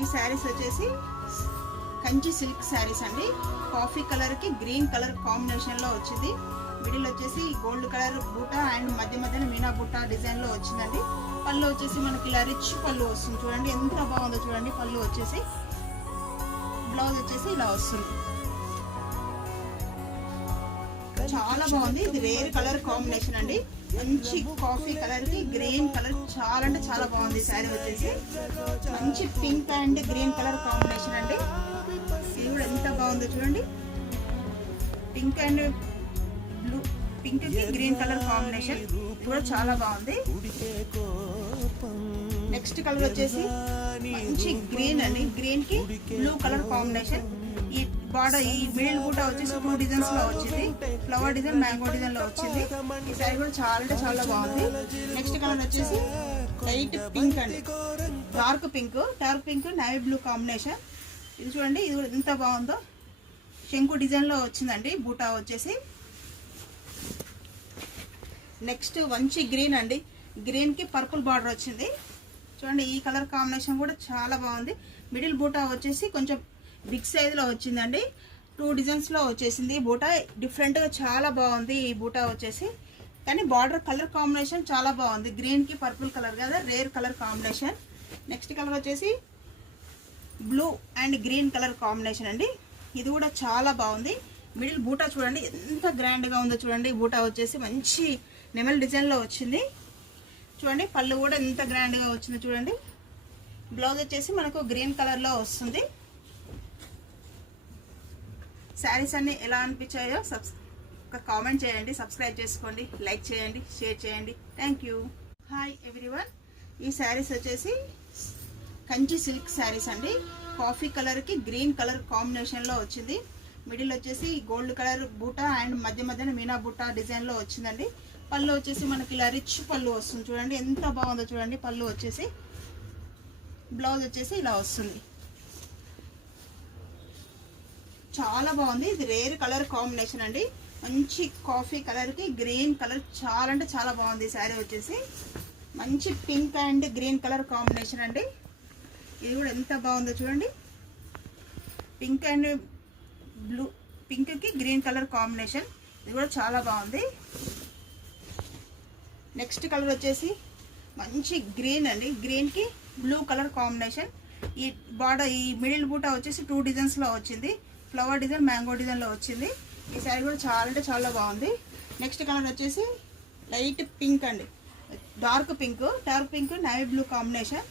ఈ శారీస్ వచ్చేసి కంచి సిల్క్ శారీస్ అండి. కాఫీ కలర్ కి గ్రీన్ కలర్ కాంబినేషన్ లో వచ్చింది. మిడిల్ వచ్చేసి గోల్డ్ కలర్ బూటా అండ్ మధ్య మధ్యన మీనా బూటా డిజైన్ లో వచ్చిందండి. పళ్ళు వచ్చేసి మనకి ఇలా రిచ్ పళ్ళు వస్తుంది. చూడండి ఎంత బాగుందో చూడండి. పళ్ళు వచ్చేసి బ్లౌజ్ వచ్చేసి ఇలా వస్తుంది. చాలా బాగుంది. ఇది రేర్ కలర్ కాంబినేషన్ అండి. మంచి కాఫీ కలర్ కి గ్రీన్ కలర్ చాలా అంటే చాలా బాగుంది. శారీ వచ్చేసి మంచి pink and green colour combination అండి. ఇది కూడా ఎంత బాగుందో చూడండి. పింక్ అండ్ బ్లూ, పింక్ కి గ్రీన్ కలర్ కాంబినేషన్ ఇది కూడా చాలా బాగుంది. నెక్స్ట్ కలర్ వచ్చేసి మంచి గ్రీన్ అండి. గ్రీన్ కి బ్లూ కలర్ కాంబినేషన్. ఈ బార్డర్ ఈ మిడిల్ బూటా వచ్చేసి 2 డిజైన్స్ లో వచ్చింది. ఫ్లవర్ డిజైన్, మ్యాంగో డిజైన్ లో వచ్చింది. ఈ శారీ కూడా చాలా అంటే చాలా బాగుంది. నెక్స్ట్ కలర్ వచ్చేసి లైట్ పింక్ అండి. Dark pink navy blue combination. ఇది చూడండి. ఇది కూడా ఎంత బాగుందో. శంకు డిజైన్ లో వచ్చిందండి బూటా వచ్చేసి. నెక్స్ట్ మంచి గ్రీన్ అండి. గ్రీన్ కి పర్పుల్ బార్డర్ వచ్చింది. చూడండి ఈ కలర్ కాంబినేషన్ కూడా చాలా బాగుంది. మిడిల్ బూటా వచ్చేసి కొంచెం బిగ్ సైజ్ లో వచ్చిందండి. 2 డిజైన్స్ లో వచ్చేసింది. బూటా డిఫరెంట్ గా చాలా బాగుంది. ఈ బూటా వచ్చేసి కానీ బార్డర్ కలర్ కాంబినేషన్ చాలా బాగుంది. గ్రీన్ కి పర్పుల్ కలర్ కదా, rare colour combination. Next colour వచ్చేసి blue and green colour combination అండి. ఇది కూడా చాలా బాగుంది. మిడిల్ బూటా చూడండి ఎంత గ్రాండ్ గా ఉందో చూడండి. బూటా వచ్చేసి మంచి నెమల్ డిజైన్ లో వచ్చింది. చూడండి పళ్ళు కూడా ఎంత గ్రాండ్ గా వచ్చిందో చూడండి. బ్లౌజ్ వచ్చేసి మనకు గ్రీన్ కలర్ లో వస్తుంది. శారీస్ అన్ని ఎలా అనిపించాయో ఒక కామెంట్ చేయండి, సబ్స్క్రైబ్ చేసుకోండి, లైక్ చేయండి, షేర్ చేయండి. Thank you. Hi everyone. ఈ శారీస్ వచ్చేసి కంచి సిల్క్ శారీస్ అండి. కాఫీ కలర్ కి గ్రీన్ కలర్ కాంబినేషన్ లో వచ్చింది. మిడిల్ వచ్చేసి గోల్డ్ కలర్ బూటా అండ్ మధ్య మధ్యన మీనా బూటా డిజైన్ లో వచ్చిందండి. పళ్ళు వచ్చేసి మనకి ఇలా రిచ్ పళ్ళు వస్తుంది. చూడండి ఎంత బాగుందో చూడండి. పళ్ళు వచ్చేసి బ్లౌజ్ వచ్చేసి ఇలా వస్తుంది. చాలా బాగుంది. ఇది రేర్ కలర్ కాంబినేషన్ అండి. మంచి కాఫీ కలర్ కి గ్రీన్ కలర్ చాలా అంటే చాలా బాగుంది. శారీ వచ్చేసి మంచి pink and green colour combination అండి. ఇది కూడా ఎంత బాగుందో చూడండి. పింక్ అండ్ బ్లూ, పింక్ కి గ్రీన్ కలర్ కాంబినేషన్ ఇది కూడా చాలా బాగుంది. నెక్స్ట్ కలర్ వచ్చేసి మంచి గ్రీన్ అండి. గ్రీన్ కి బ్లూ కలర్ కాంబినేషన్. ఈ బార్డర్ ఈ మిడిల్ బూటా వచ్చేసి 2 డిజైన్స్ లో వచ్చింది. ఫ్లవర్ డిజైన్, మ్యాంగో డిజైన్ లో వచ్చింది. ఈ శారీ కూడా చాలా అంటే చాలా బాగుంది. నెక్స్ట్ కలర్ వచ్చేసి లైట్ పింక్ అండి. Dark pink navy blue combination.